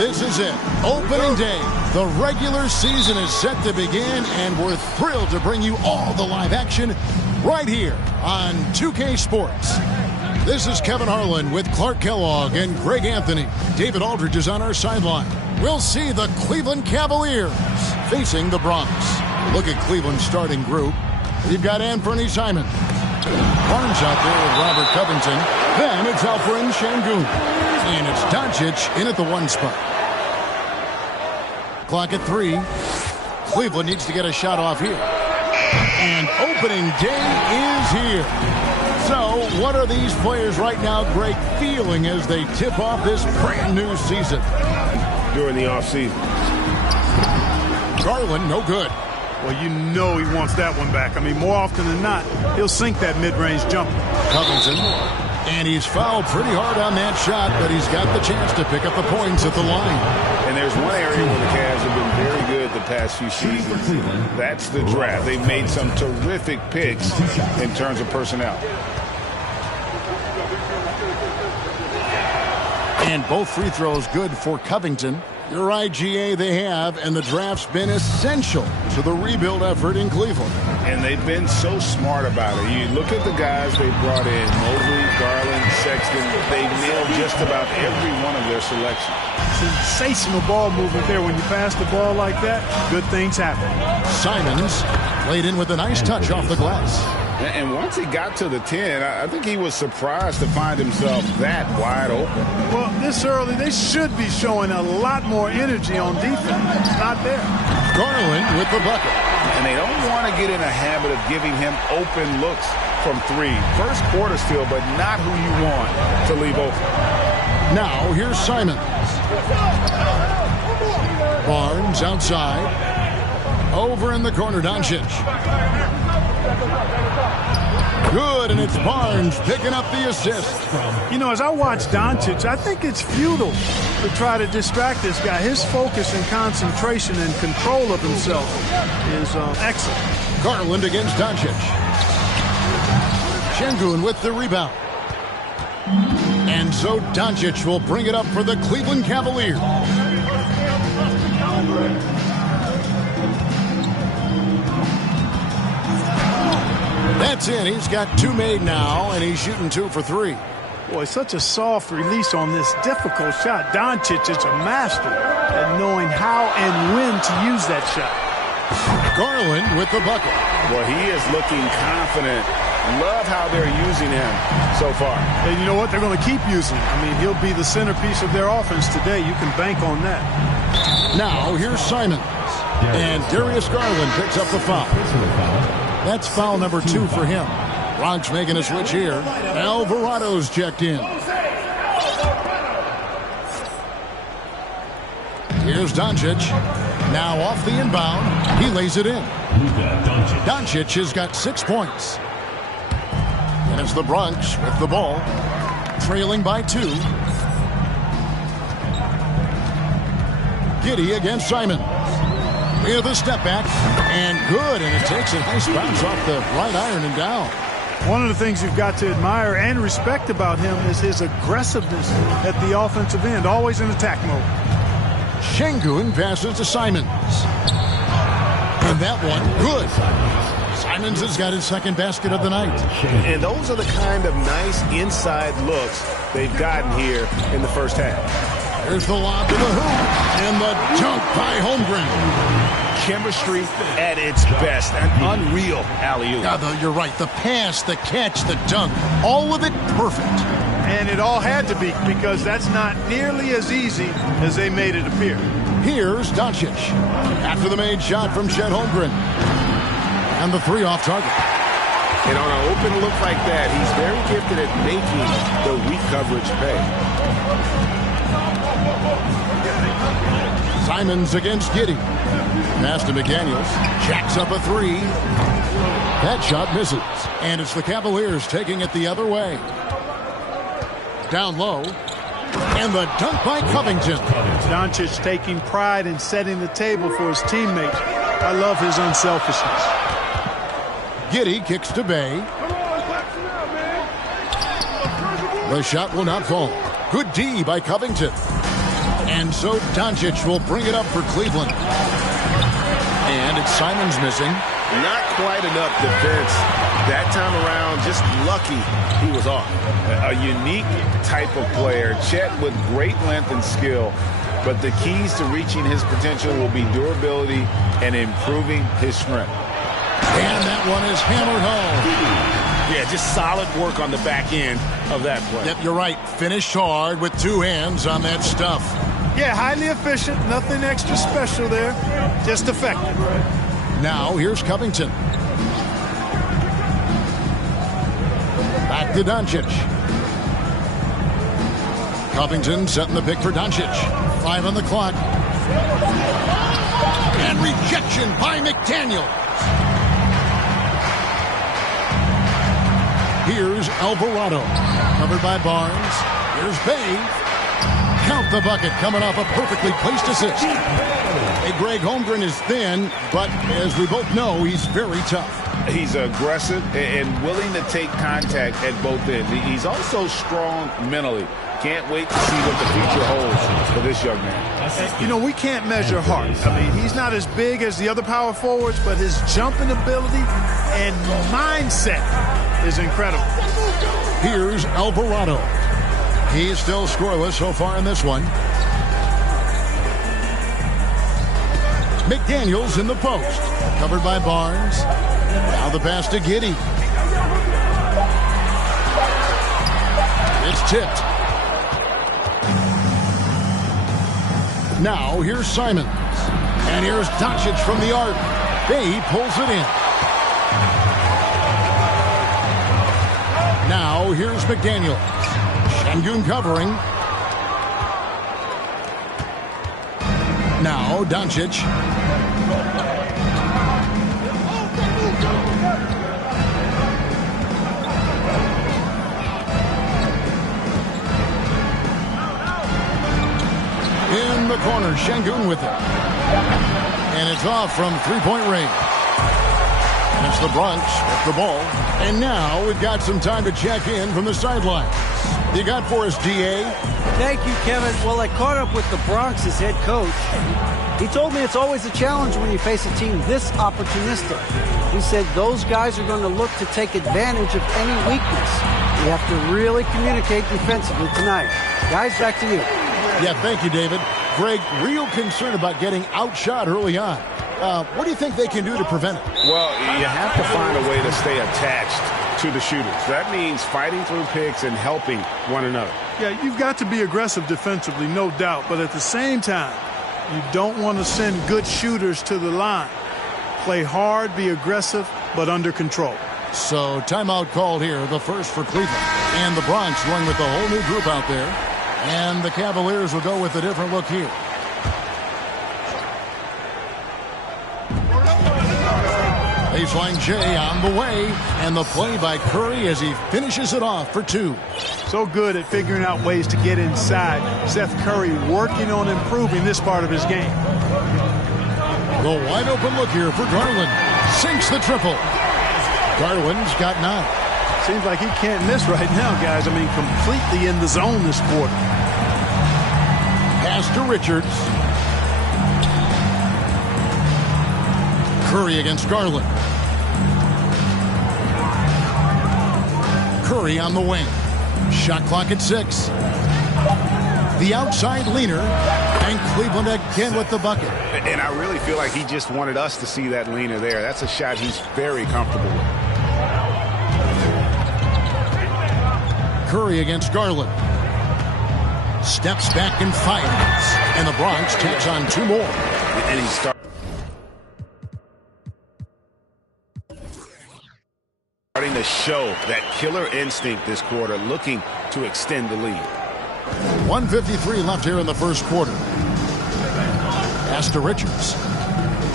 This is it. Opening day. The regular season is set to begin, and we're thrilled to bring you all the live action right here on 2K Sports. This is Kevin Harlan with Clark Kellogg and Greg Anthony. David Aldridge is on our sideline. We'll see the Cleveland Cavaliers facing the Bronx. Look at Cleveland's starting group. You've got Anthony Simons. Barnes out there with Robert Covington. Then it's Alperen Sengun. And it's Doncic in at the 1 spot. Clock at 3. Cleveland needs to get a shot off here. And opening day is here. So what are these players right now, Greg, feeling as they tip off this brand new season? During the offseason. Garland, no good. Well, you know he wants that one back. I mean, more often than not, he'll sink that mid-range jumper. Covington. And he's fouled pretty hard on that shot, but he's got the chance to pick up the points at the line. And there's one area where the Cavs have been very good the past few seasons. That's the draft. They've made some terrific picks in terms of personnel. And both free throws good for Covington. You're right, GA, they have, and the draft's been essential to the rebuild effort in Cleveland. And they've been so smart about it. You look at the guys they brought in, Mobley, Garland, Sexton. They've nailed just about every one of their selections. Sensational ball movement there. When you pass the ball like that, good things happen. Simons laid in with a nice touch off the glass. And once he got to the 10, I think he was surprised to find himself that wide open. Well, this early, they should be showing a lot more energy on defense. It's not there. Garland with the bucket. And they don't want to get in a habit of giving him open looks from 3. First quarter still, but not who you want to leave open. Now, here's Simons. Barnes outside. Over in the corner, Doncic. Good, and it's Barnes picking up the assist. You know, as I watch Doncic, I think it's futile to try to distract this guy. His focus and concentration and control of himself is excellent. Garland against Doncic. Sengun with the rebound. And so Doncic will bring it up for the Cleveland Cavaliers. That's it. He's got 2 made now, and he's shooting 2 for 3. Boy, such a soft release on this difficult shot. Doncic is a master at knowing how and when to use that shot. Garland with the bucket. Well, he is looking confident. Love how they're using him so far. And you know what? They're going to keep using him. I mean, he'll be the centerpiece of their offense today. You can bank on that. Now, here's Simons. And Darius Garland picks up the foul. That's foul number 2 for him. Bronx making a switch here. Alvarado's checked in. Here's Doncic. Now off the inbound. He lays it in. Doncic has got 6 points. And it's the Bronx with the ball. Trailing by 2. Giddey against Simons. With a step back, and good, and it takes a nice bounce off the right iron and down. One of the things you've got to admire and respect about him is his aggressiveness at the offensive end, always in attack mode. Sengun passes to Simons. And that one, good. Simons has got his 2nd basket of the night. And those are the kind of nice inside looks they've gotten here in the first half. There's the lob to the hoop, and the dunk by Holmgren. Chemistry at its best. An unreal alley-oop. Yeah, you're right. The pass, the catch, the dunk, all of it perfect. And it all had to be, because that's not nearly as easy as they made it appear. Here's Doncic. After the made shot from Chet Holmgren. And the 3 off target. And on an open look like that, he's very gifted at making the weak coverage pay. Simons against Giddey. Pass to McDaniels. Jacks up a 3. That shot misses. And it's the Cavaliers taking it the other way. Down low. And the dunk by Covington. Doncic taking pride in setting the table for his teammates. I love his unselfishness. Giddey kicks to Bay. The shot will not fall. Good D by Covington. And so Doncic will bring it up for Cleveland. And it's Simons missing. Not quite enough defense that time around. Just lucky he was off. A unique type of player. Chet with great length and skill. But the keys to reaching his potential will be durability and improving his strength. And that one is hammered home. Yeah, just solid work on the back end of that play. Yep, you're right. Finished hard with two hands on that stuff. Yeah, highly efficient. Nothing extra special there. Just effective. Now, here's Covington. Back to Doncic. Covington setting the pick for Doncic. 5 on the clock. And rejection by McDaniels. Here's Alvarado. Covered by Barnes. Here's Bay. Count the bucket coming off a perfectly placed assist. Hey, Greg, Holmgren is thin, but as we both know, he's very tough. He's aggressive and willing to take contact at both ends. He's also strong mentally. Can't wait to see what the future holds for this young man. You know, we can't measure heart. I mean, he's not as big as the other power forwards, but his jumping ability and mindset is incredible. Here's Alvarado. He's still scoreless so far in this one. McDaniels in the post. Covered by Barnes. Now the pass to Giddey. It's tipped. Now here's Simons. And here's Doncic from the arc. Bay pulls it in. Now here's McDaniels. Şengün covering. Now Doncic. In the corner, Şengün with it. And it's off from three-point range. And it's the Bronx with the ball. And now we've got some time to check in from the sidelines. You got for us, D.A.? Thank you, Kevin. Well, I caught up with the Bronx's head coach. He told me it's always a challenge when you face a team this opportunistic. He said those guys are going to look to take advantage of any weakness. We have to really communicate defensively tonight. Guys, back to you. Yeah, thank you, David. Greg, real concern about getting outshot early on. What do you think they can do to prevent it? Well, you have to find a way to stay attached to the shooters. That means fighting through picks and helping one another. Yeah, you've got to be aggressive defensively, no doubt. But at the same time, you don't want to send good shooters to the line. Play hard, be aggressive, but under control. So timeout called here, the first for Cleveland. And the Bronx going with a whole new group out there. And the Cavaliers will go with a different look here. Baseline J on the way. And the play by Curry as he finishes it off for two. So good at figuring out ways to get inside. Seth Curry working on improving this part of his game. The wide open look here for Garland. Sinks the triple. Garland's got 9. Seems like he can't miss right now, guys. I mean, completely in the zone this quarter. Pass to Richards. Curry against Garland. Curry on the wing. Shot clock at 6. The outside leaner. And Cleveland again with the bucket. And I really feel like he just wanted us to see that leaner there. That's a shot he's very comfortable with. Curry against Garland. Steps back and fires. And the Bronx takes on 2 more. And he starting to show that killer instinct this quarter, looking to extend the lead. 1:53 left here in the first quarter. Pass to Richards.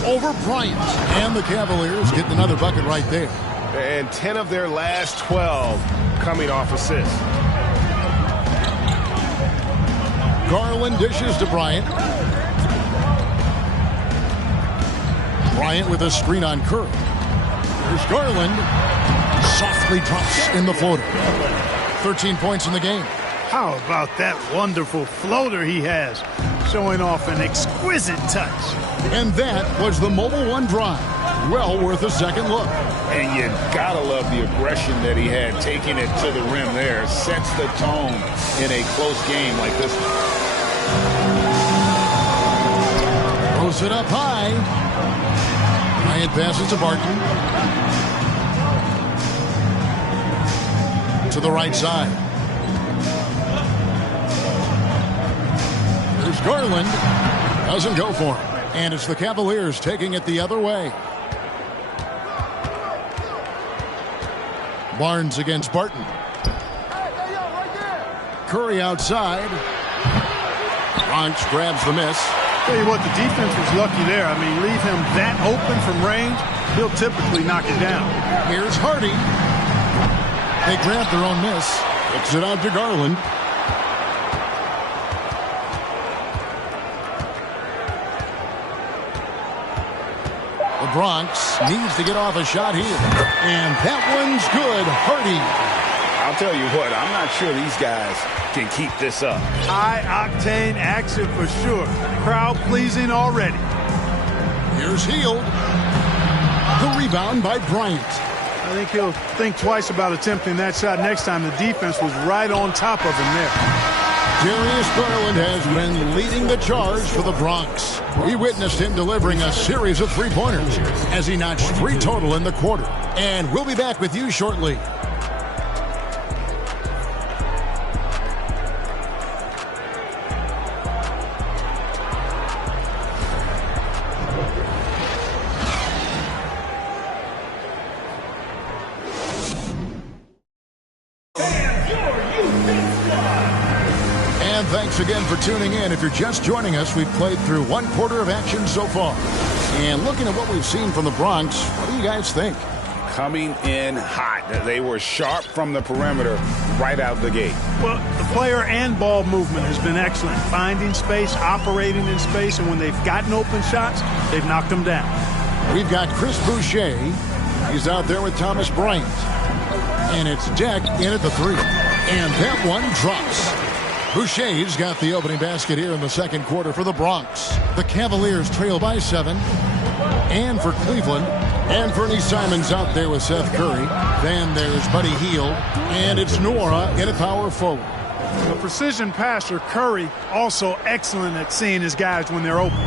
Over Bryant. And the Cavaliers get another bucket right there. And 10 of their last 12 coming off assists. Garland dishes to Bryant. Bryant with a screen on Curry. Here's Garland. Softly drops in the floater. 13 points in the game. How about that wonderful floater he has, showing off an exquisite touch. And that was the Mobile One drive. Well worth a second look. And you gotta love the aggression that he had, taking it to the rim there. Sets the tone in a close game like this one. Throws it up high. Bryant passes to Barton. To the right side. There's Garland. Doesn't go for him. And it's the Cavaliers taking it the other way. Barnes against Barton. Curry outside. Bronx grabs the miss. Tell you what, the defense was lucky there. I mean, leave him that open from range, he'll typically knock it down. Here's Hardy. They grab their own miss. Kicks it out to Garland. The Bronx needs to get off a shot here. And that one's good. Hardy. I'll tell you what, I'm not sure these guys can keep this up. High-octane action for sure. Crowd-pleasing already. Here's Hield. The rebound by Bryant. I think he'll think twice about attempting that shot next time. The defense was right on top of him there. Darius Garland has been leading the charge for the Bronx. We witnessed him delivering a series of three-pointers as he notched 3 total in the quarter. And we'll be back with you shortly. Thanks again for tuning in. If you're just joining us, we've played through 1 quarter of action so far. And looking at what we've seen from the Bronx, what do you guys think? Coming in hot. They were sharp from the perimeter right out the gate. Well, the player and ball movement has been excellent. Finding space, operating in space, and when they've gotten open shots, they've knocked them down. We've got Chris Boucher. He's out there with Thomas Bryant. And it's Deck in at the 3. And that one drops. Boucher's got the opening basket here in the second quarter for the Bronx. The Cavaliers trail by 7. And for Cleveland. And Fernie Simons out there with Seth Curry. Then there's Buddy Hield. And it's Nora in at power forward. A precision passer, Curry, also excellent at seeing his guys when they're open.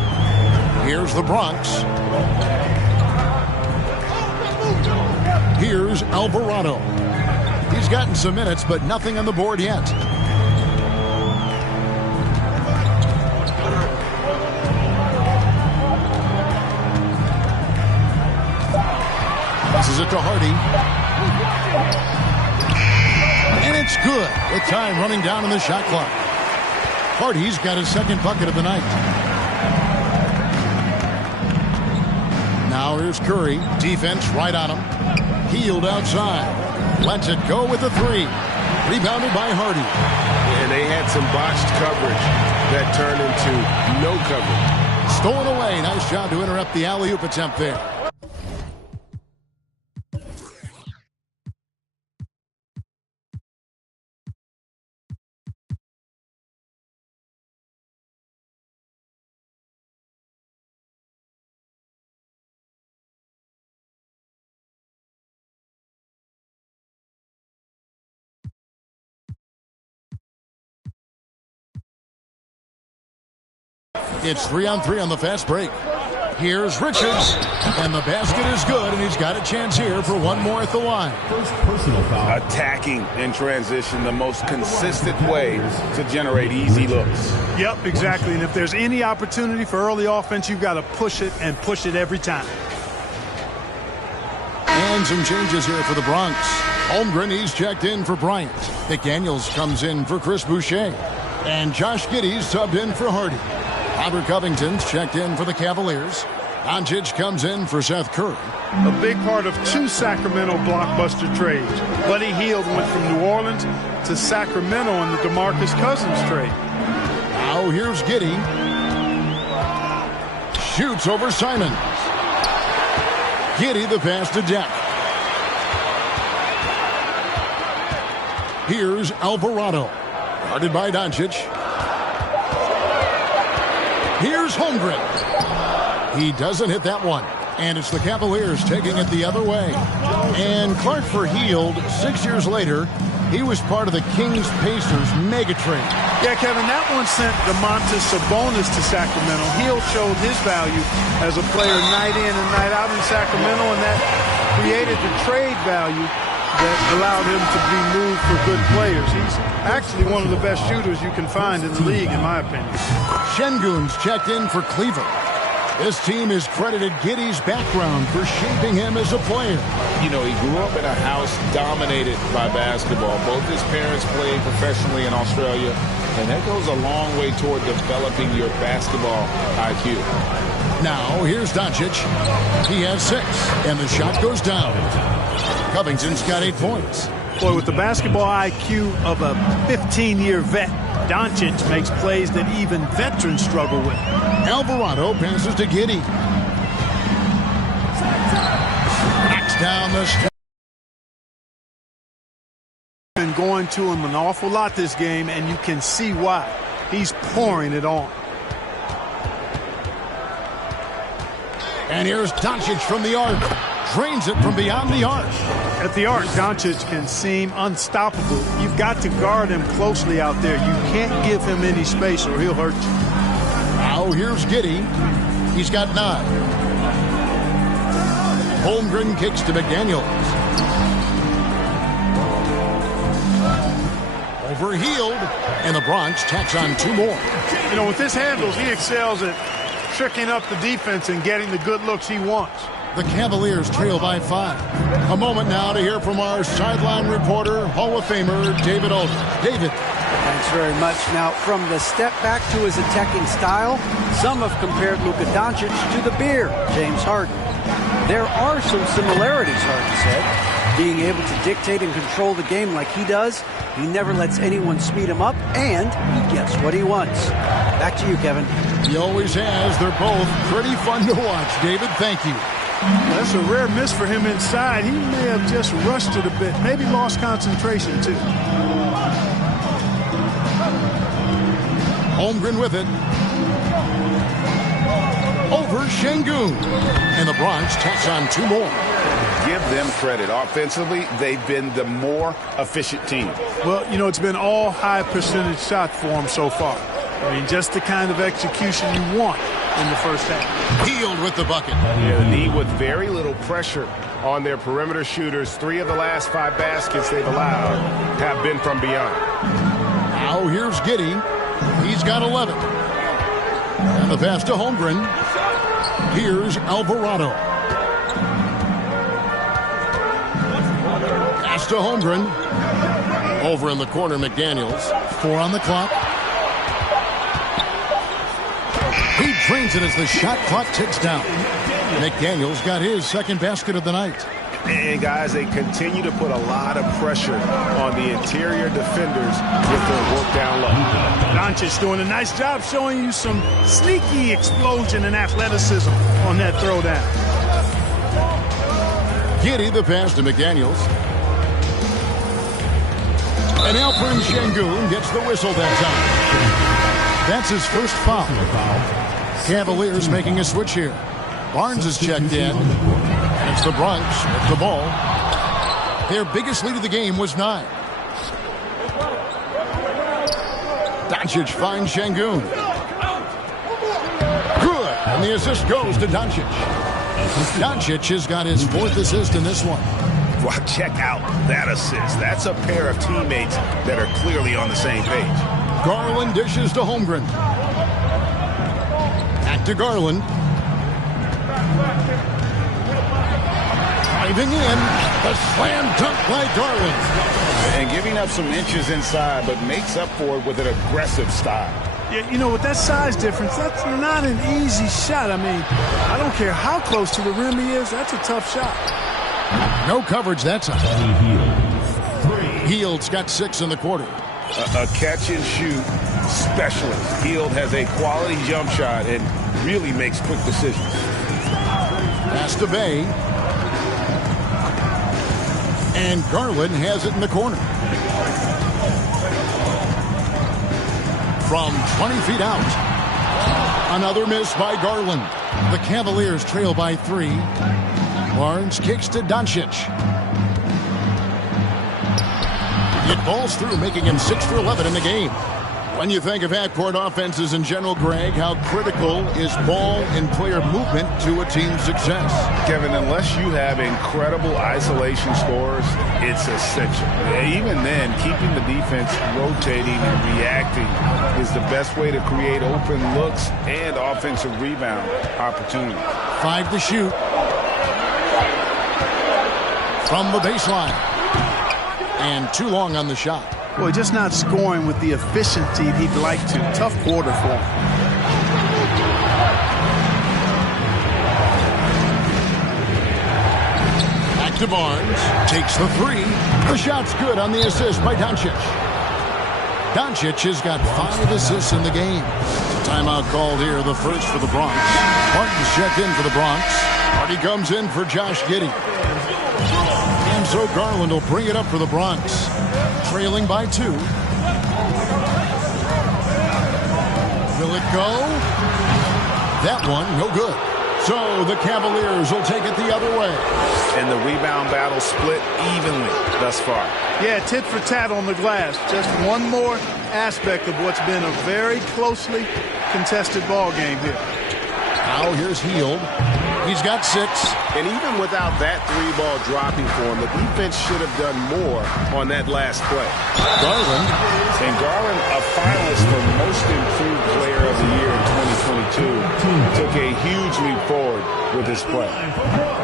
Here's the Bronx. Here's Alvarado. He's gotten some minutes, but nothing on the board yet. Passes it to Hardy. And it's good with time running down on the shot clock. Hardy's got his second bucket of the night. Now here's Curry. Defense right on him. Hield outside. Lets it go with the 3. Rebounded by Hardy. And they had some botched coverage that turned into no coverage. Stolen away. Nice job to interrupt the alley-oop attempt there. It's 3-on-3 on the fast break. Here's Richards, and the basket is good, and he's got a chance here for one more at the line. First personal foul. Attacking in transition, the most consistent way to generate easy looks. Yep, exactly. And if there's any opportunity for early offense, you've got to push it and push it every time. And some changes here for the Bronx. Holmgren, he's checked in for Bryant. McDaniels comes in for Chris Boucher. And Josh Giddey's subbed in for Hardy. Robert Covington's checked in for the Cavaliers. Doncic comes in for Seth Curry. A big part of 2 Sacramento blockbuster trades. Buddy Hield went from New Orleans to Sacramento in the DeMarcus Cousins trade. Now here's Giddey. Shoots over Simons. Giddey the pass to Deck. Here's Alvarado. Guarded by Doncic. Here's Holmgren. He doesn't hit that one. And it's the Cavaliers taking it the other way. And Clark for Hield, 6 years later, he was part of the Kings-Pacers mega trade. Yeah, Kevin, that one sent Domantas Sabonis to Sacramento. Hield showed his value as a player night in and night out in Sacramento, and that created the trade value that allowed him to be moved for good players. He's actually one of the best shooters you can find in the league, in my opinion. Şengün's checked in for Cleveland. This team has credited Giddey's background for shaping him as a player. You know, he grew up in a house dominated by basketball. Both his parents played professionally in Australia, and that goes a long way toward developing your basketball IQ. Now, here's Doncic. He has 6, and the shot goes down. Covington's got 8 points. Boy, with the basketball IQ of a 15-year vet, Doncic makes plays that even veterans struggle with. Alvarado passes to Giddey. Knocks down the stretch. Been going to him an awful lot this game, and you can see why. He's pouring it on. And here's Doncic from the arc. Drains it from beyond the arc. At the arc, Doncic can seem unstoppable. You've got to guard him closely out there. You can't give him any space or he'll hurt you. Now here's Giddey. He's got 9. Holmgren kicks to McDaniels. Over Hield, and the Bronx tacks on 2 more. You know, with his handles, he excels at tricking up the defense and getting the good looks he wants. The Cavaliers trail by 5. A moment now to hear from our sideline reporter, Hall of Famer David Aldridge. David. Thanks very much. Now, from the step back to his attacking style, some have compared Luka Doncic to the bear, James Harden. There are some similarities, Harden said. Being able to dictate and control the game like he does, he never lets anyone speed him up, and he gets what he wants. Back to you, Kevin. He always has. They're both pretty fun to watch. David, thank you. That's a rare miss for him inside. He may have just rushed it a bit, maybe lost concentration too. Holmgren with it. Over Şengün. And the Bronx tacks on 2 more. Give them credit. Offensively, they've been the more efficient team. Well, you know, it's been all high percentage shot for them so far. I mean, just the kind of execution you want in the first half. Hield with the bucket. Yeah, the need with very little pressure on their perimeter shooters. 3 of the last 5 baskets they've allowed have been from beyond. Now here's Giddey. He's got 11. And the pass to Holmgren. Here's Alvarado. Pass to Holmgren. Over in the corner, McDaniels. 4 on the clock. He drains it as the shot clock ticks down. McDaniels got his 2nd basket of the night. And, guys, they continue to put a lot of pressure on the interior defenders with their work down low. Doncic doing a nice job showing you some sneaky explosion and athleticism on that throwdown. Giddey the pass to McDaniels. And Alperen Şengün gets the whistle that time. That's his first foul. Cavaliers making a switch here. Barnes is checked in. And it's the Bronx with the ball. Their biggest lead of the game was 9. Doncic finds Şengün. Good. And the assist goes to Doncic. Doncic has got his 4th assist in this one. Well, check out that assist. That's a pair of teammates that are clearly on the same page. Garland dishes to Holmgren. Back to Garland. Driving in. The slam dunk by Garland. And giving up some inches inside, but makes up for it with an aggressive style. Yeah, you know, with that size difference, that's not an easy shot. I mean, I don't care how close to the rim he is. That's a tough shot. No coverage that time. Hield's got 6 in the quarter. A catch-and-shoot specialist. Hield has a quality jump shot and really makes quick decisions. Pass to Bay. And Garland has it in the corner. from 20 feet out. Another miss by Garland. The Cavaliers trail by 3. Barnes kicks to Doncic. It falls through, making him 6 for 11 in the game. When you think of half-court offenses in general, Greg, how critical is ball and player movement to a team's success? Kevin, unless you have incredible isolation scores, it's essential. Even then, keeping the defense rotating and reacting is the best way to create open looks and offensive rebound opportunities. 5 to shoot. From the baseline. And too long on the shot. Boy, just not scoring with the efficiency he'd like to. Tough quarter for him. Back to Barnes. Takes the 3. The shot's good on the assist by Doncic. Doncic has got 5 assists in the game. Timeout called here, the first for the Bronx. Martin's checked in for the Bronx. Marty comes in for Josh Giddey. And so Garland will bring it up for the Bronx. Trailing by 2. Will it go? That one, no good. So the Cavaliers will take it the other way. And the rebound battle split evenly thus far. Yeah, tit for tat on the glass. Just one more aspect of what's been a very closely contested ball game here. Now here's Hield. He's got 6. And even without that 3-ball dropping for him, the defense should have done more on that last play. Garland. And Garland, a finalist for Most Improved Player of the Year in 2022, took a huge leap forward with his play.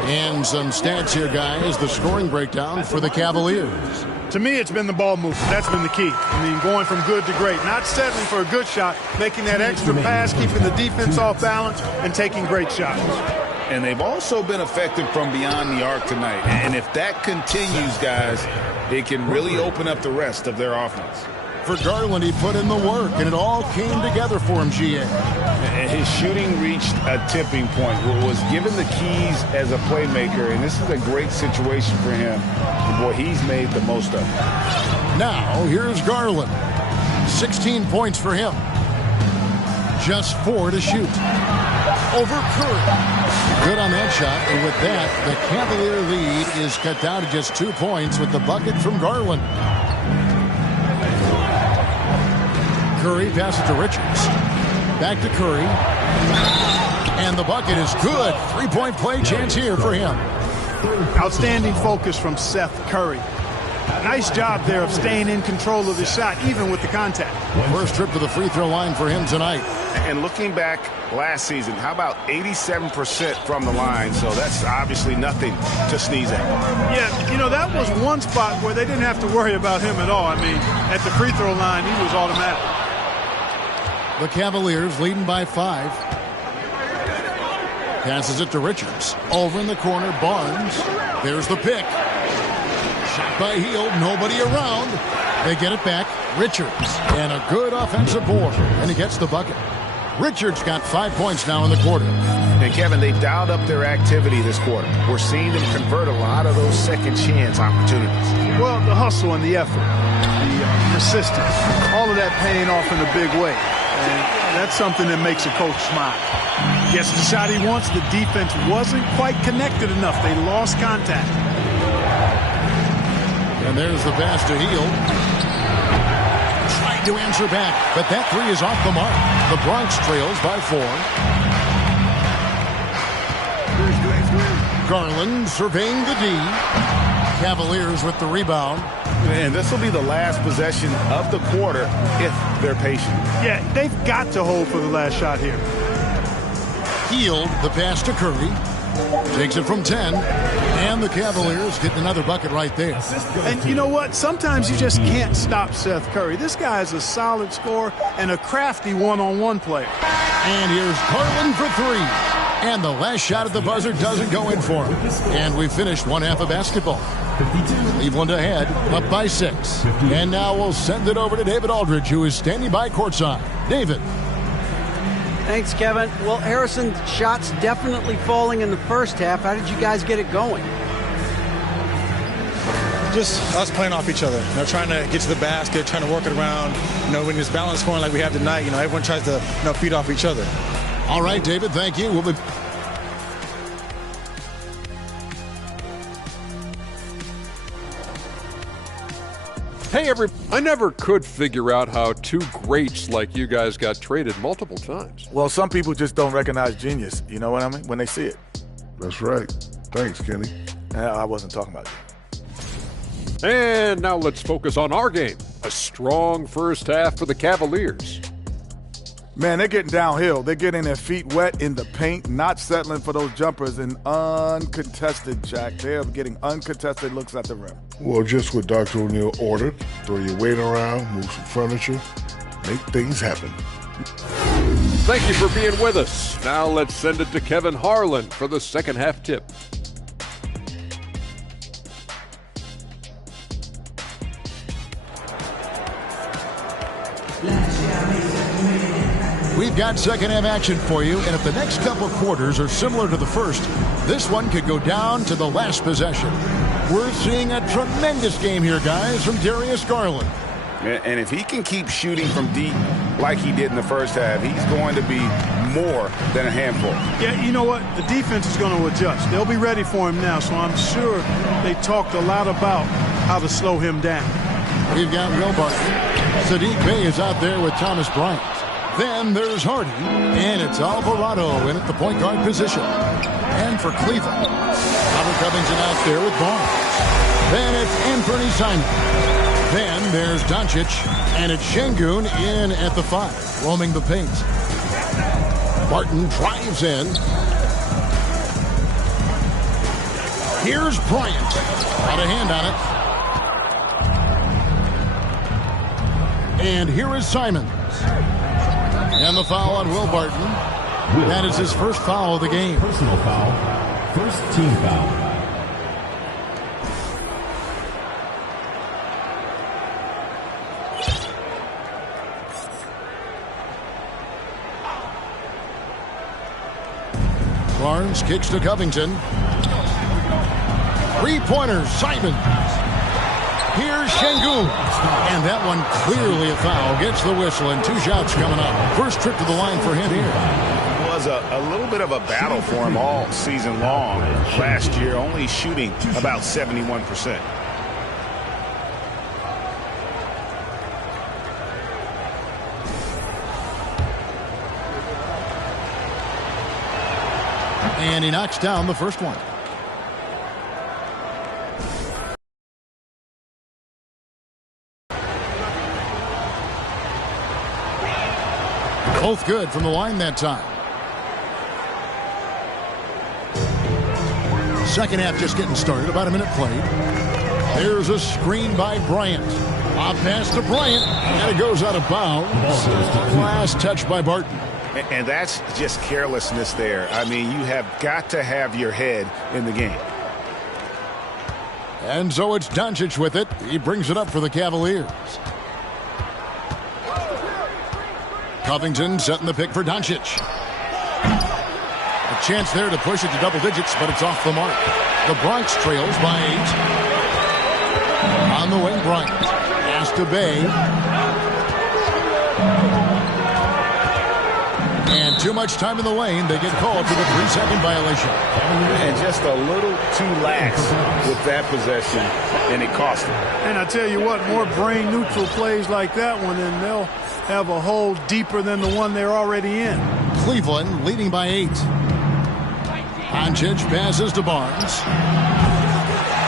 And some stats here, guys. The scoring breakdown for the Cavaliers. To me, it's been the ball movement. That's been the key. I mean, going from good to great. Not settling for a good shot, making that extra pass, keeping the defense off balance, and taking great shots. And they've also been effective from beyond the arc tonight. And if that continues, guys, it can really open up the rest of their offense. For Garland, he put in the work, and it all came together for him, GA. His shooting reached a tipping point. Was given the keys as a playmaker, and this is a great situation for him. And boy, he's made the most of it. Now, here's Garland. 16 points for him. Just 4 to shoot. Over Curry. Good on that shot, and with that, the Cavalier lead is cut down to just 2 points with the bucket from Garland. Curry passes to Richards. Back to Curry. And the bucket is good. 3-point play chance here for him. Outstanding focus from Seth Curry. Nice job there of staying in control of the shot, even with the contact. First trip to the free throw line for him tonight. And looking back last season, how about 87% from the line? So that's obviously nothing to sneeze at. Yeah, you know, that was one spot where they didn't have to worry about him at all. I mean, at the free throw line, he was automatic. The Cavaliers leading by 5. Passes it to Richards. Over in the corner, Barnes. There's the pick. Shot by Hield, nobody around. They get it back. Richards. And a good offensive board. And he gets the bucket. Richards got 5 points now in the quarter. And Kevin, they've dialed up their activity this quarter. We're seeing them convert a lot of those second chance opportunities. Well, the hustle and the effort, the persistence, all of that paying off in a big way. And that's something that makes a coach smile. Gets the shot he wants. The defense wasn't quite connected enough. They lost contact. And there's the pass to Hield. Tried to answer back, but that 3 is off the mark. The Bronx trails by 4. Garland surveying the D. Cavaliers with the rebound. And this will be the last possession of the quarter if they're patient. Yeah, they've got to hold for the last shot here. Hield, the pass to Curry. Takes it from 10. And the Cavaliers get another bucket right there. And you know what? Sometimes you just can't stop Seth Curry. This guy is a solid scorer and a crafty one-on-one player. And here's Garland for 3. And the last shot at the buzzer doesn't go in for him. And we finished one half of basketball. Cleveland ahead, up by 6. And now we'll send it over to David Aldridge, who is standing by courtside. David. Thanks, Kevin. Well, Harrison's shots definitely falling in the first half. How did you guys get it going? Just us playing off each other, trying to get to the basket, trying to work it around. When it's balanced scoring like we have tonight, everyone tries to feed off each other. All right, David, thank you. We'll be... Hey, I never could figure out how two greats like you guys got traded multiple times. Well, some people just don't recognize genius, you know what I mean, when they see it. That's right. Thanks, Kenny. I wasn't talking about you. And now let's focus on our game. A strong first half for the Cavaliers. Man, they're getting downhill. They're getting their feet wet in the paint, not settling for those jumpers, and uncontested, Jack. They're getting uncontested looks at the rim. Well, just what Dr. O'Neil ordered. Throw your weight around, move some furniture, make things happen. Thank you for being with us. Now let's send it to Kevin Harlan for the second half tip. We've got second half action for you, and if the next couple quarters are similar to the first, this one could go down to the last possession. We're seeing a tremendous game here, guys, from Darius Garland. And if he can keep shooting from deep like he did in the first half, he's going to be more than a handful. Yeah, you know what? The defense is going to adjust. They'll be ready for him now, so I'm sure they talked a lot about how to slow him down. We've got Will Barton. Saddiq Bey is out there with Thomas Bryant. Then there's Hardy, and it's Alvarado in at the point guard position. And for Cleveland, Robert Covington out there with Barnes. Then it's Anthony Simon. Then there's Doncic, and it's Şengün in at the 5, roaming the paint. Barton drives in. Here's Bryant. Got a hand on it. And here is Simons. And the foul on Will Barton. That is his first foul of the game. Personal foul. First team foul. Barnes kicks to Covington. Three-pointers, Simons. Here's Şengün. And that one clearly a foul. Gets the whistle and 2 shots coming up. First trip to the line for him here. It was a little bit of a battle for him all season long. Last year, only shooting about 71%. And he knocks down the first one. Both good from the line that time. Second half just getting started. About a minute played. There's a screen by Bryant. A pass to Bryant. And it goes out of bounds. Last touch by Barton. And that's just carelessness there. I mean, you have got to have your head in the game. And so it's Doncic with it. He brings it up for the Cavaliers. Covington setting the pick for Doncic. A chance there to push it to double digits, but it's off the mark. The Bronx trails by 8. On the wing, Bryant. Pass to Bey. And too much time in the lane. They get called for the 3-second violation. And just a little too lax with that possession, and it cost them. And I tell you what, more brain-neutral plays like that one, and they'll have a hole deeper than the one they're already in. Cleveland leading by 8. Doncic passes to Barnes.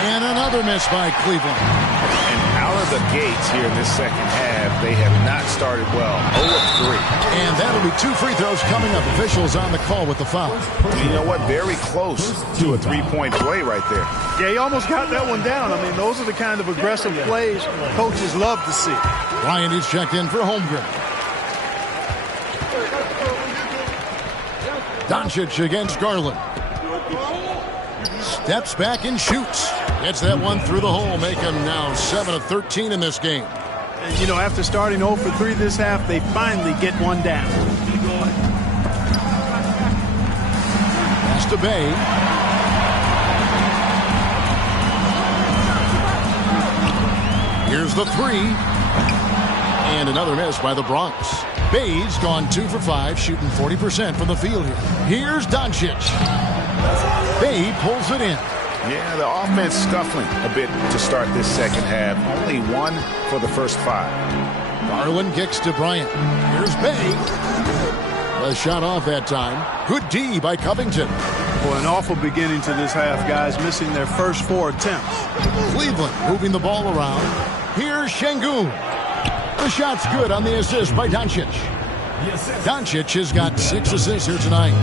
And another miss by Cleveland. And out of the gates here in this second half, they have not started well. 0 of 3. And that'll be 2 free throws coming up. Officials on the call with the foul. You know what? Very close to a 3-point play right there. Yeah, he almost got that one down. I mean, those are the kind of aggressive plays coaches love to see. Bryant is checked in for Holmgren. Doncic against Garland. Steps back and shoots. Gets that one through the hole, make him now 7 of 13 in this game. And, you know, after starting 0 for 3 this half, they finally get one down. Pass to Bey. the three. And another miss by the Bronx. Bay's gone 2 for 5, shooting 40% from the field here. Here's Doncic. Bay pulls it in. Yeah, the offense scuffling a bit to start this second half. Only 1 for the first 5. Garland kicks to Bryant. Here's Bay. A shot off that time. Good D by Covington. Boy, an awful beginning to this half, guys, missing their first 4 attempts. Cleveland moving the ball around. Here's Şengün. The shot's good on the assist by Doncic. Doncic has got 6 assists here tonight.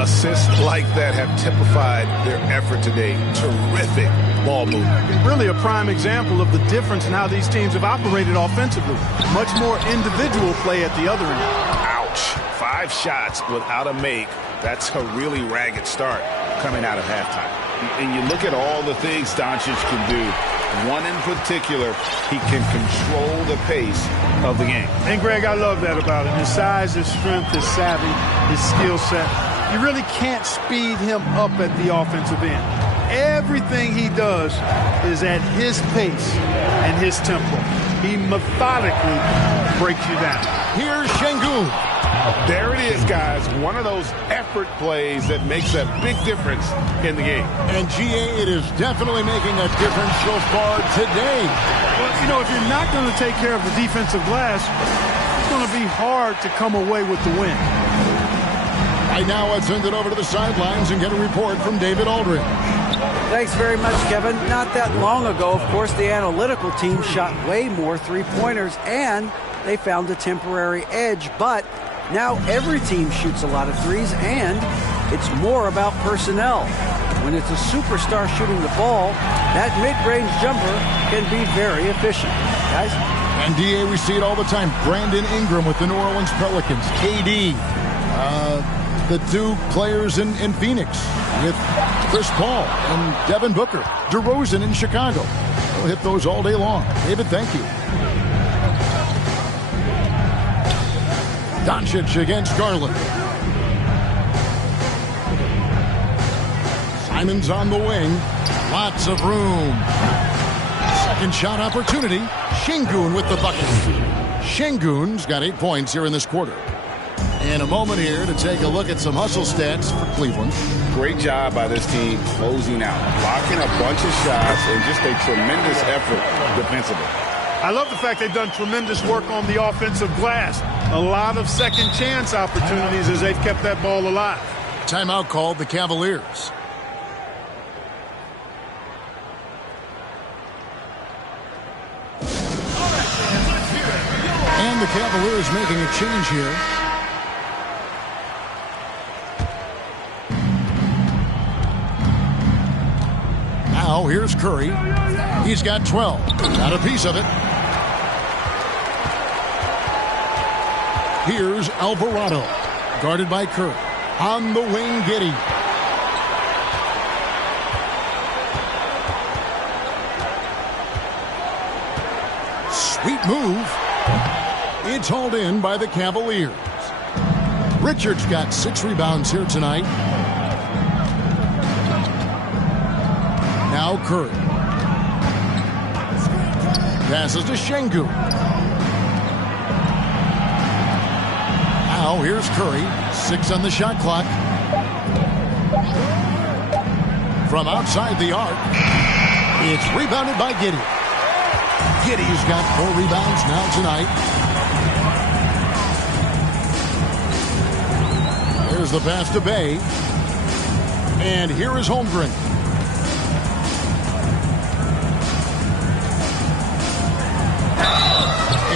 Assists like that have typified their effort today. Terrific ball movement. Really a prime example of the difference in how these teams have operated offensively. Much more individual play at the other end. Ouch. 5 shots without a make. That's a really ragged start coming out of halftime. And you look at all the things Doncic can do. One in particular, he can control the pace of the game. And, Greg, I love that about him. His size, his strength, his savvy, his skill set. You really can't speed him up at the offensive end. Everything he does is at his pace and his tempo. He methodically breaks you down. Here's Şengün. There it is, guys. One of those effort plays that makes a big difference in the game. And, GA, it is definitely making a difference so far today. Well, you know, if you're not going to take care of the defensive glass, it's going to be hard to come away with the win. Right now, let's send it over to the sidelines and get a report from David Aldridge. Thanks very much, Kevin. Not that long ago, of course, the analytical team shot way more three-pointers, and they found a temporary edge. But now every team shoots a lot of threes, and it's more about personnel. When it's a superstar shooting the ball, that mid-range jumper can be very efficient. Guys? And, DA, we see it all the time. Brandon Ingram with the New Orleans Pelicans. KD. The 2 players in Phoenix with Chris Paul and Devin Booker. DeRozan in Chicago. We'll hit those all day long. David, thank you. Doncic against Garland. Simons on the wing. Lots of room. Second shot opportunity. Şengün with the bucket. Şengün's got 8 points here in this quarter. And a moment here to take a look at some hustle stats for Cleveland. Great job by this team closing out, blocking a bunch of shots, and just a tremendous effort defensively. I love the fact they've done tremendous work on the offensive glass. A lot of second chance opportunities as they've kept that ball alive. Timeout called the Cavaliers. And the Cavaliers making a change here. Now here's Curry. He's got 12. Got a piece of it. Here's Alvarado. Guarded by Curry. On the wing, Giddey. Sweet move. It's hauled in by the Cavaliers. Richards got 6 rebounds here tonight. Now Curry. Passes to Şengün. Now here's Curry. 6 on the shot clock. From outside the arc. It's rebounded by Giddey. Giddey's got 4 rebounds now tonight. There's the pass to Bay. And here is Holmgren.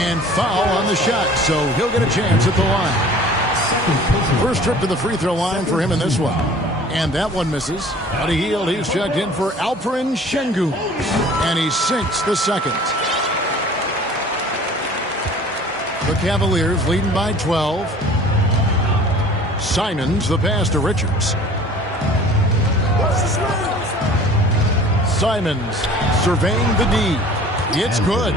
And foul on the shot, so he'll get a chance at the line. First trip to the free throw line for him in this one. And that one misses. On a heel, he's checked in for Alperen Şengün. And he sinks the second. The Cavaliers leading by 12. Simons, the pass to Richards. Simons surveying the D. It's good.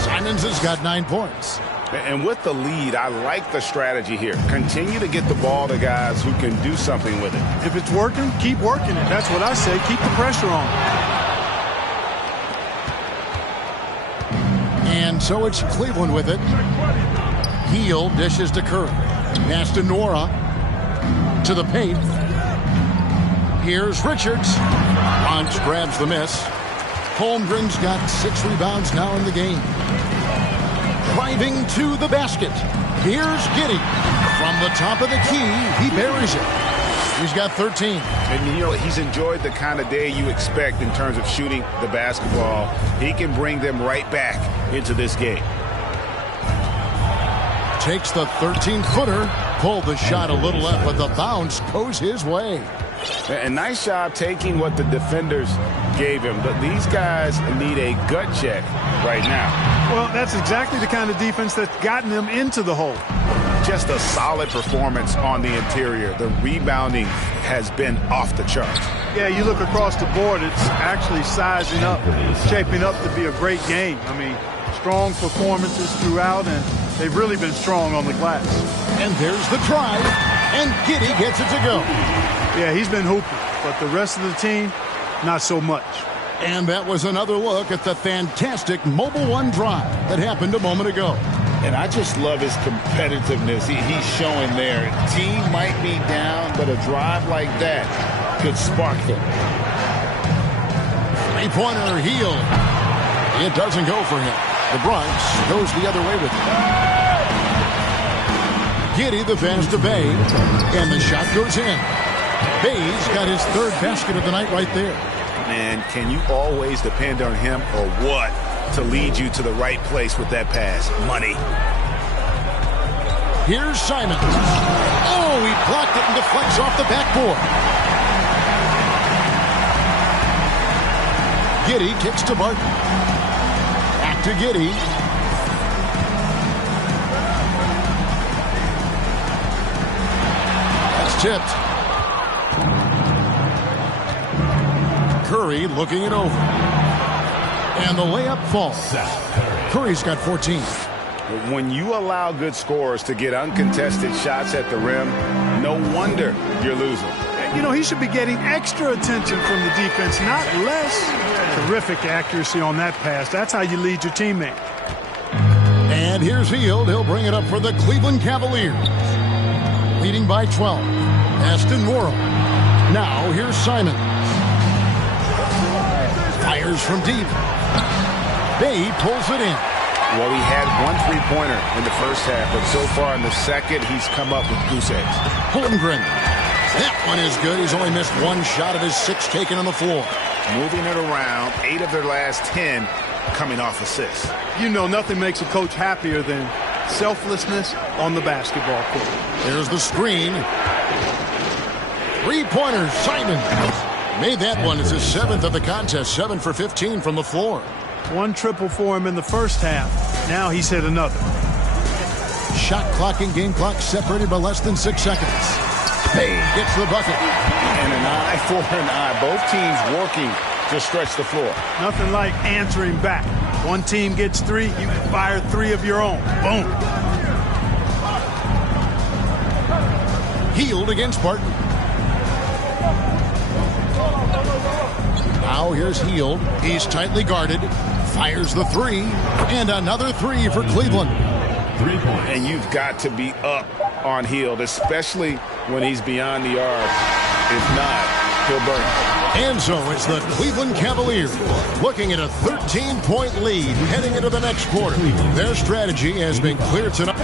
Simons has got 9 points. And with the lead, I like the strategy here. Continue to get the ball to guys who can do something with it. If it's working, keep working it. That's what I say. Keep the pressure on. And so it's Cleveland with it. Hield dishes to Curry. Pass to Nora. To the paint. Here's Richards. Bunch grabs the miss. Holmgren's got 6 rebounds now in the game. Driving to the basket. Here's Giddey. From the top of the key, he buries it. He's got 13. And, you know, he's enjoyed the kind of day you expect in terms of shooting the basketball. He can bring them right back into this game. Takes the 13-footer. Pulled the shot a little left, but the bounce goes his way. And nice job taking what the defenders gave him. But these guys need a gut check right now. Well, that's exactly the kind of defense that's gotten them into the hole. Just a solid performance on the interior. The rebounding has been off the charts. Yeah, you look across the board, it's actually sizing up, shaping up to be a great game. I mean, strong performances throughout, and they've really been strong on the glass. And there's the drive, and Giddey gets it to go. Yeah, he's been hooping, but the rest of the team, not so much. And that was another look at the fantastic Mobile One drive that happened a moment ago. And I just love his competitiveness he's showing there. Team might be down, but a drive like that could spark them. Three-pointer Hield. It doesn't go for him. The Bronx goes the other way with it. Giddey the pass to Bey, and the shot goes in. Bey's got his 3rd basket of the night right there. Man, can you always depend on him or what to lead you to the right place with that pass? Money. Here's Simons. Oh, he blocked it and deflects off the backboard. Giddey kicks to Barton. Back to Giddey. That's tipped. Curry looking it over. And the layup falls. Curry's got 14. When you allow good scorers to get uncontested shots at the rim, no wonder you're losing. You know, he should be getting extra attention from the defense, not less. Terrific accuracy on that pass. That's how you lead your teammate. And here's Hield. He'll bring it up for the Cleveland Cavaliers. Leading by 12. Aston Morrow. Now here's Simons. Fires from deep. Bey pulls it in. Well, he had 1 3-pointer in the first half, but so far in the second, he's come up with goose eggs. Holmgren. That one is good. He's only missed 1 shot of his 6 taken on the floor. Moving it around, 8 of their last 10 coming off assists. You know, nothing makes a coach happier than selflessness on the basketball court. There's the screen. 3-pointer, Simons. Made that one. It's his 7th of the contest. 7 for 15 from the floor. 1 triple for him in the first half. Now he's hit another. Shot clock and game clock separated by less than 6 seconds. Bey gets the bucket. And an eye for an eye. Both teams working to stretch the floor. Nothing like answering back. One team gets 3, you can fire 3 of your own. Boom. Hield against Barton. Now here's Hield. He's tightly guarded. Fires the 3. And another 3 for Cleveland. 3 points. And you've got to be up on Hield, especially when he's beyond the arc. If not, he'll burn. And so it's the Cleveland Cavaliers looking at a 13-point lead heading into the next quarter. Their strategy has been clear tonight.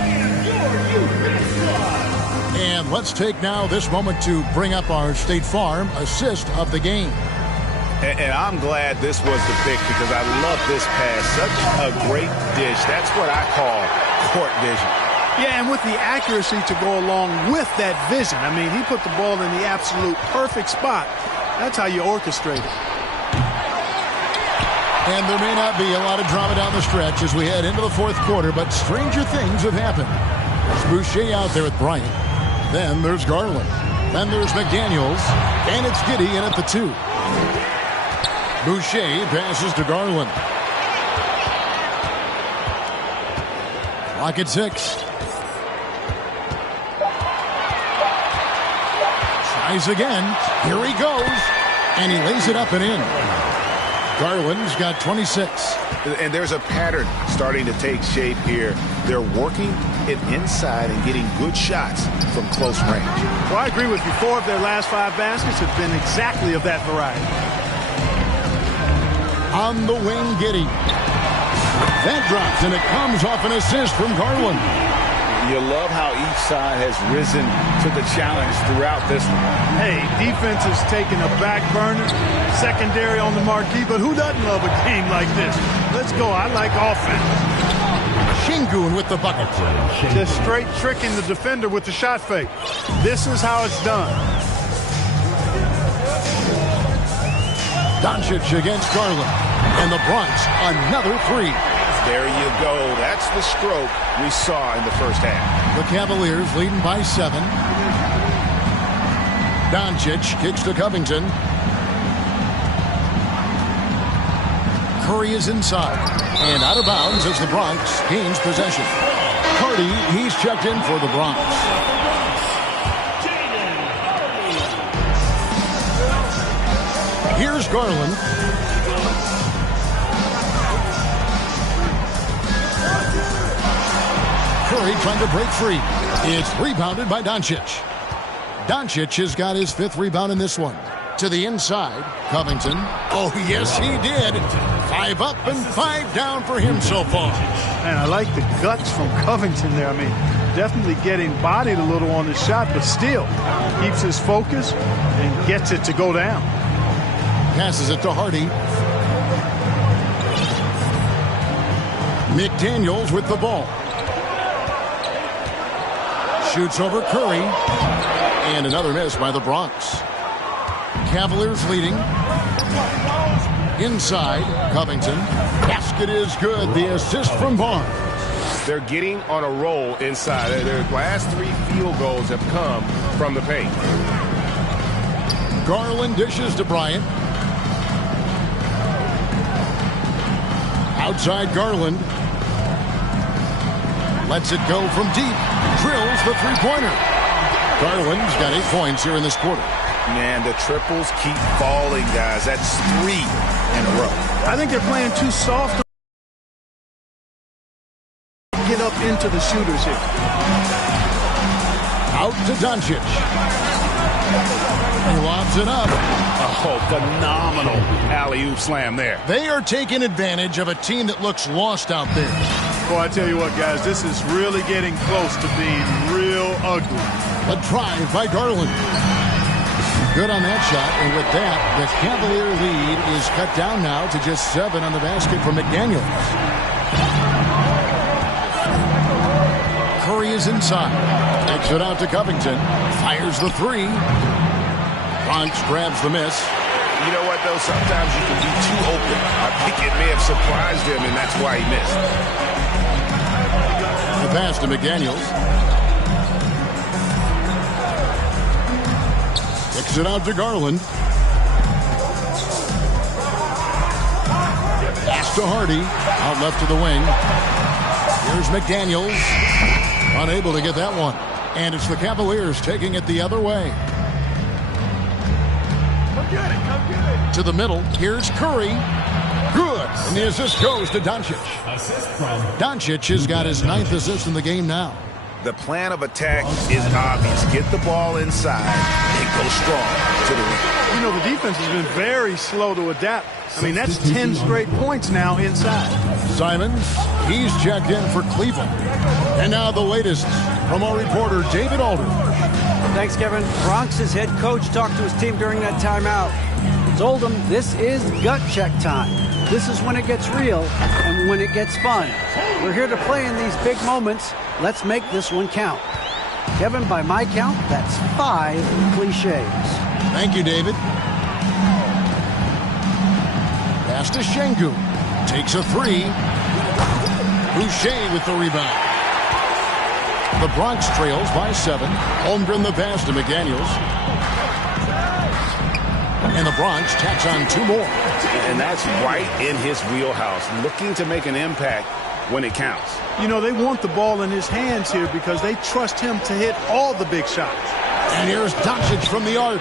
And let's take now this moment to bring up our State Farm assist of the game. And I'm glad this was the pick because I love this pass. Such a great dish. That's what I call court vision. Yeah, and with the accuracy to go along with that vision. I mean, he put the ball in the absolute perfect spot. That's how you orchestrate it. And there may not be a lot of drama down the stretch as we head into the 4th quarter, but stranger things have happened. There's Boucher out there with Bryant. Then there's Garland. Then there's McDaniels. And it's Giddey in at the 2. Boucher passes to Garland. Clock at 6. Tries again. Here he goes. And he lays it up and in. Garland's got 26. And there's a pattern starting to take shape here. They're working it inside and getting good shots from close range. Well, I agree with you. 4 of their last 5 baskets have been exactly of that variety. On the wing, Giddey. That drops, and it comes off an assist from Garland. You love how each side has risen to the challenge throughout this one. Hey, defense is taking a back burner, secondary on the marquee, but who doesn't love a game like this? Let's go. I like offense. Sengun with the bucket. Just straight tricking the defender with the shot fake. This is how it's done. Doncic against Garland. And the Bronx, another 3. There you go. That's the stroke we saw in the first half. The Cavaliers leading by 7. Doncic kicks to Covington. Curry is inside. And out of bounds as the Bronx gains possession. Cardi, he's checked in for the Bronx. Here's Garland. Curry trying to break free. It's rebounded by Doncic. Doncic has got his 5th rebound in this one. To the inside, Covington. Oh, yes, he did. 5 up and 5 down for him so far. Man, I like the guts from Covington there. I mean, definitely getting bodied a little on the shot, but still keeps his focus and gets it to go down. Passes it to Hardy. McDaniels with the ball. Shoots over Curry. And another miss by the Bronx. Cavaliers leading. Inside, Covington. Basket is good. The assist from Barnes. They're getting on a roll inside. Their last 3 field goals have come from the paint. Garland dishes to Bryant. Outside Garland. Lets it go from deep. Drills the 3-pointer. Garland's got 8 points here in this quarter. Man, the triples keep falling, guys. That's 3 in a row. I think they're playing too soft to get up into the shooters here. Out to Doncic. He lobs it up. Oh, phenomenal alley-oop slam there. They are taking advantage of a team that looks lost out there. Boy, I tell you what, guys, this is really getting close to being real ugly. A drive by Garland. Good on that shot, and with that, the Cavalier lead is cut down now to just 7 on the basket for McDaniels. Curry is inside. Takes it out to Covington. Fires the 3. Bronx grabs the miss. You know what, though? Sometimes you can be too open. I think it may have surprised him, and that's why he missed. The pass to McDaniels. Kicks it out to Garland. Pass to Hardy. Out left to the wing. Here's McDaniels. Unable to get that one. And it's the Cavaliers taking it the other way. To the middle. Here's Curry. Good. And the assist goes to Doncic. Doncic has got his 9th assist in the game now. The plan of attack is obvious. Get the ball inside and go strong to the rim. You know, the defense has been very slow to adapt. I mean, that's 10 straight points now inside. Simons, he's checked in for Cleveland. And now the latest from our reporter, David Aldridge. Thanks, Kevin. Bronx's head coach talked to his team during that timeout. He told them this is gut check time. This is when it gets real and when it gets fun. We're here to play in these big moments. Let's make this one count. Kevin, by my count, that's 5 cliches. Thank you, David. Pass to Sengun. Takes a 3. Boucher with the rebound. The Bronx trails by 7. Holmgren the pass to McDaniels. And the Bronx tacks on 2 more. And that's right in his wheelhouse, looking to make an impact when it counts. You know, they want the ball in his hands here because they trust him to hit all the big shots. And here's Doncic from the arc.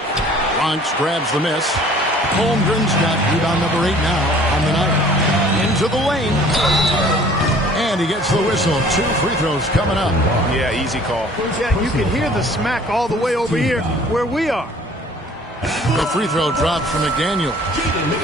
Bronx grabs the miss. Holmgren's got rebound number 8 now on the night. Into the lane. And he gets the whistle. 2 free throws coming up. Yeah, easy call. Yeah, you can hear the smack all the way over here where we are. The free throw drops from McDaniel.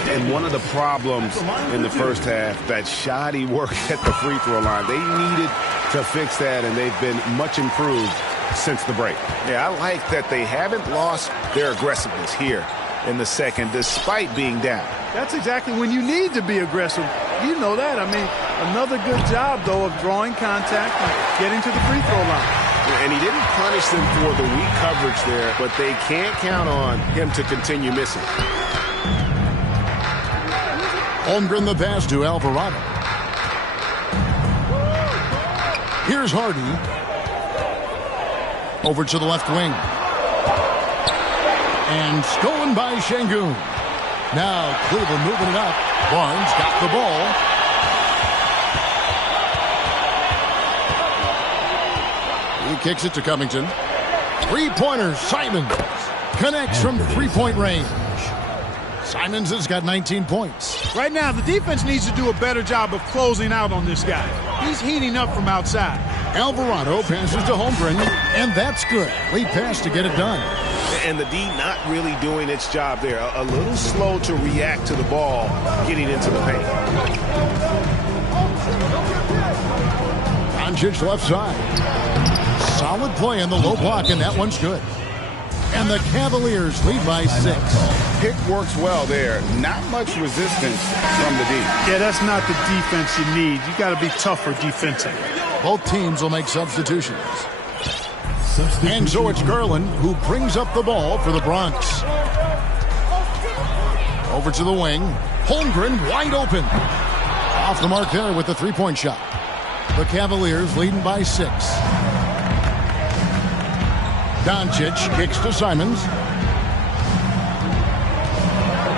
And one of the problems in the first half, that shoddy work at the free throw line. They needed to fix that, and they've been much improved since the break. Yeah, I like that they haven't lost their aggressiveness here in the second, despite being down. That's exactly when you need to be aggressive. You know that. I mean, another good job, though, of drawing contact and getting to the free throw line. And he didn't punish them for the weak coverage there, but they can't count on him to continue missing. Holmgren the pass to Alvarado. Here's Hardy. Over to the left wing. And stolen by Şengün. Now Cleveland moving it up. Barnes got the ball. He kicks it to Covington. Three-pointer, Simons. Connects from three-point range. Simons has got 19 points. Right now, the defense needs to do a better job of closing out on this guy. He's heating up from outside. Alvarado passes to Holmgren, and that's good. Lead pass to get it done. And the D not really doing its job there. A little slow to react to the ball getting into the paint. Doncic left side. Solid play in the low block, and that one's good. And the Cavaliers lead by 6. Pick works well there. Not much resistance from the D. Yeah, that's not the defense you need. You got to be tougher defensively. Both teams will make substitutions. And so it's Garland who brings up the ball for the Bronx. Over to the wing. Holmgren wide open. Off the mark there with the three-point shot. The Cavaliers leading by 6. Doncic kicks to Simons.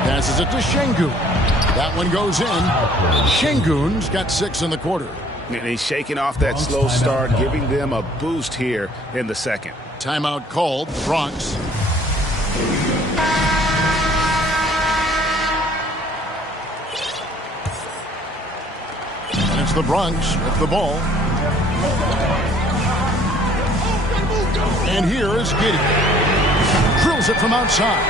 Passes it to Şengün. That one goes in. Şengün's got 6 in the quarter. And he's shaking off that slow start, giving them a boost here in the second. Timeout called, the Bronx. And it's the Bronx with the ball. And here is Giddey. Drills it from outside.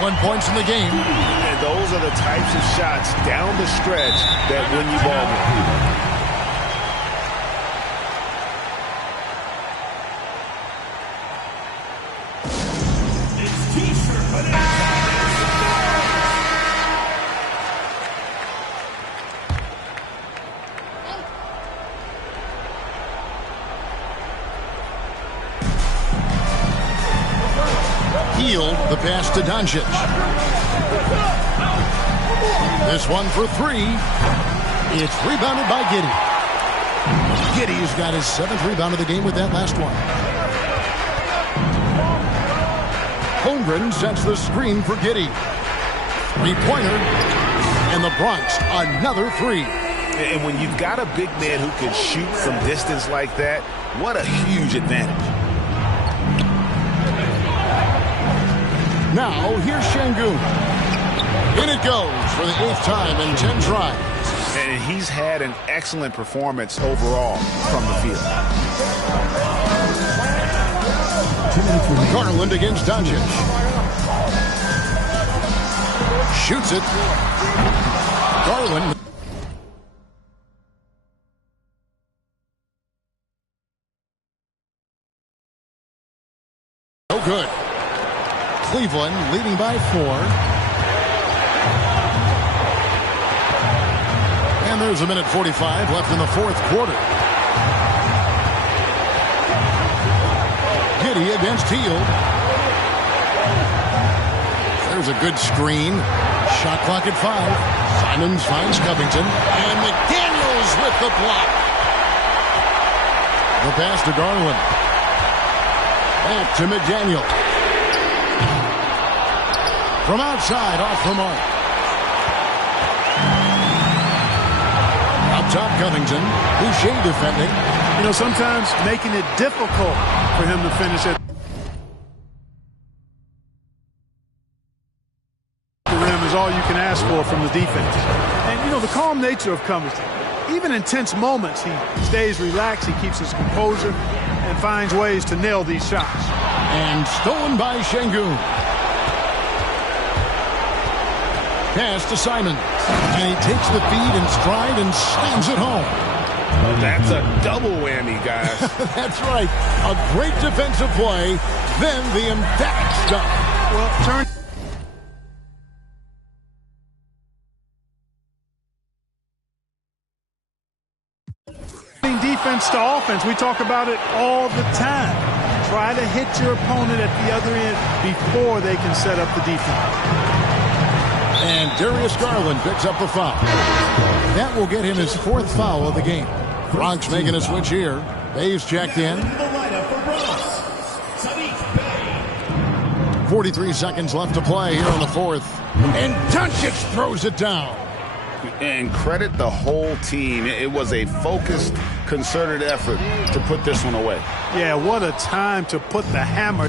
1 points in the game. And those are the types of shots down the stretch that win you ball games. The pass to Doncic. This one for 3. It's rebounded by Giddey. Giddey's got his 7th rebound of the game with that last one. Holmgren sets the screen for Giddey. Three-pointer. And the Bronx, another 3. And when you've got a big man who can shoot from distance like that, what a huge advantage. Now, here's Şengün. In it goes for the 8th time in 10 tries. And he's had an excellent performance overall from the field. Garland against Doncic. Shoots it. Garland. No good. Cleveland leading by 4. And there's a minute 45 left in the 4th quarter. Giddey against Hield. There's a good screen. Shot clock at 5. Simons finds Covington. And McDaniels with the block. The pass to Garland. Back to McDaniel. From outside, off the mark. Up top, Covington. Boucher defending. You know, sometimes making it difficult for him to finish it. is all you can ask for from the defense. And, you know, the calm nature of Covington, even in tense moments, he stays relaxed, he keeps his composure, and finds ways to nail these shots. And stolen by Şengün. Pass to Simon. And he takes the feed in stride and slams it home. That's a double whammy, guys. That's right. A great defensive play, then the emphatic stop. Well, turn. Defense to offense, we talk about it all the time. Try to hit your opponent at the other end before they can set up the defense. And Darius Garland picks up the foul. That will get him his 4th foul of the game. Bronx making a switch here. Bay's checked in. 43 seconds left to play here in the 4th. And Doncic throws it down. And credit the whole team. It was a focused, concerted effort to put this one away. Yeah, what a time to put the hammer.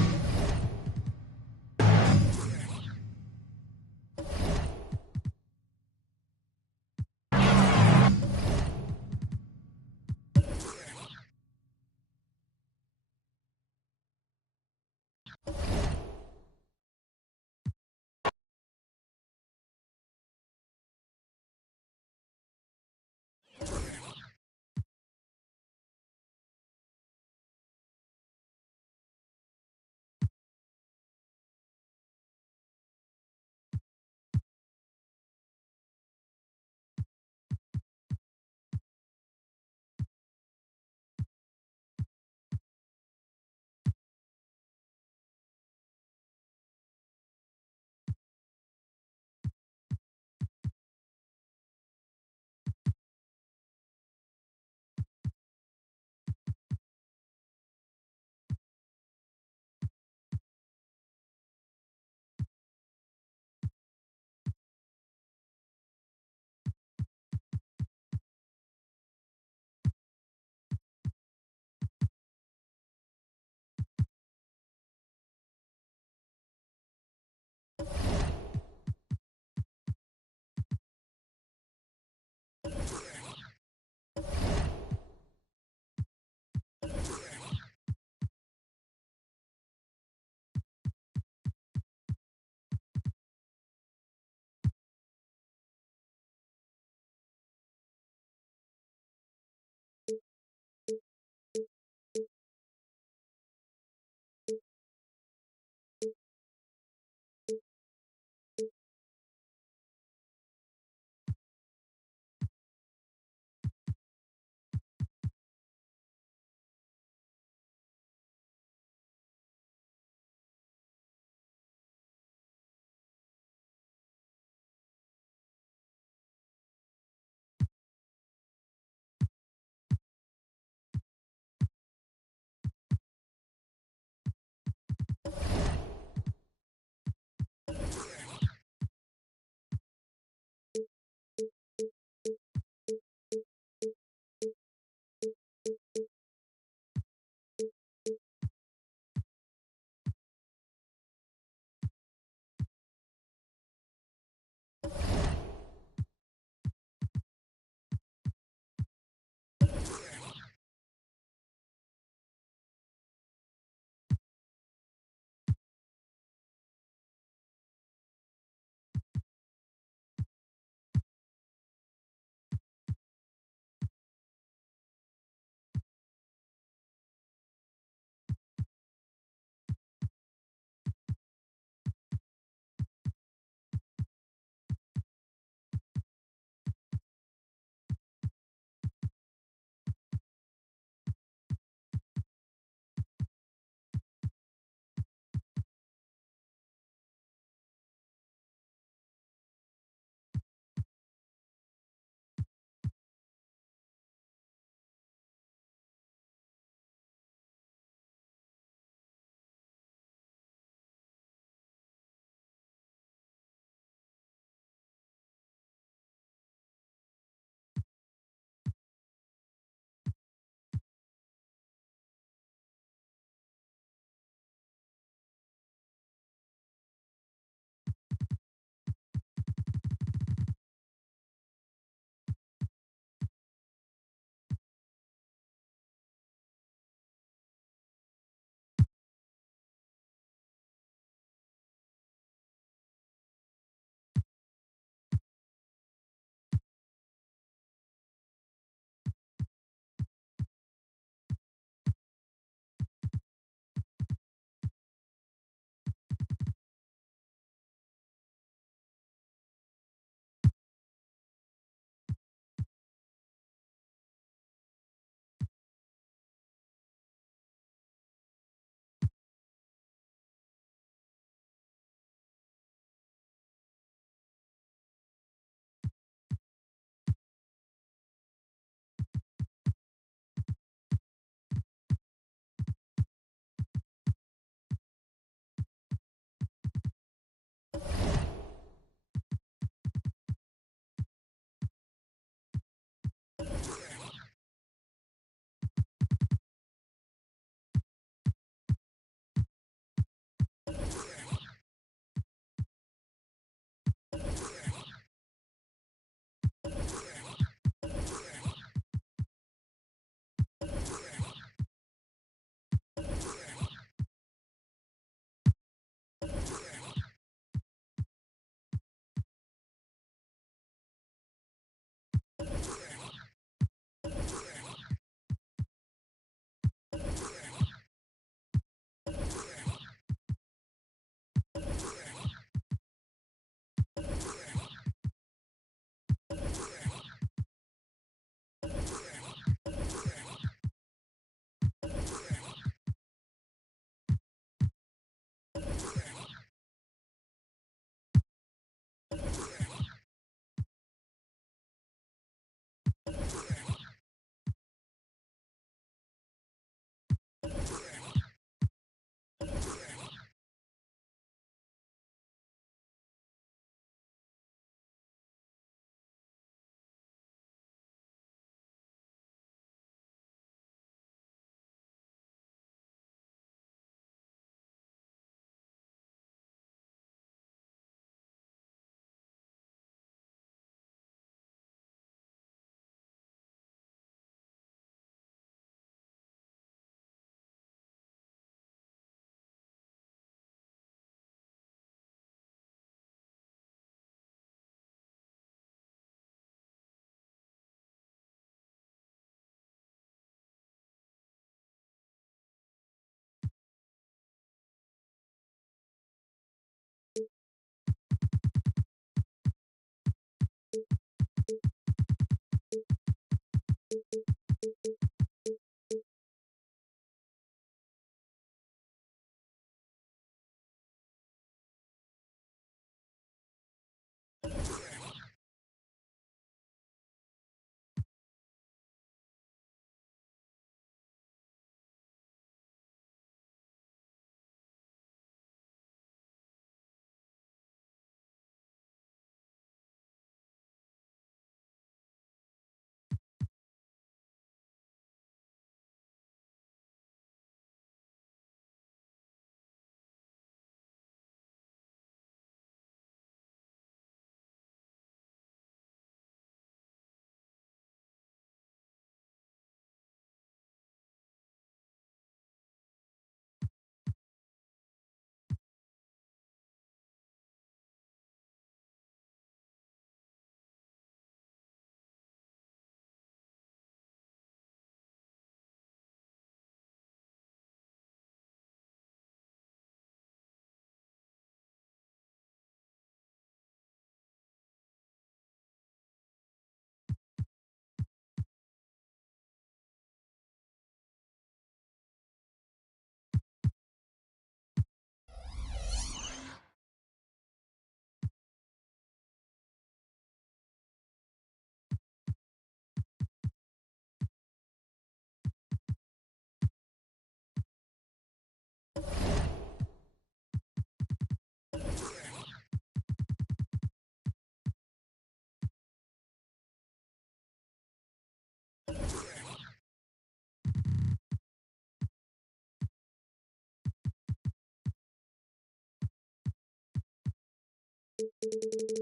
it.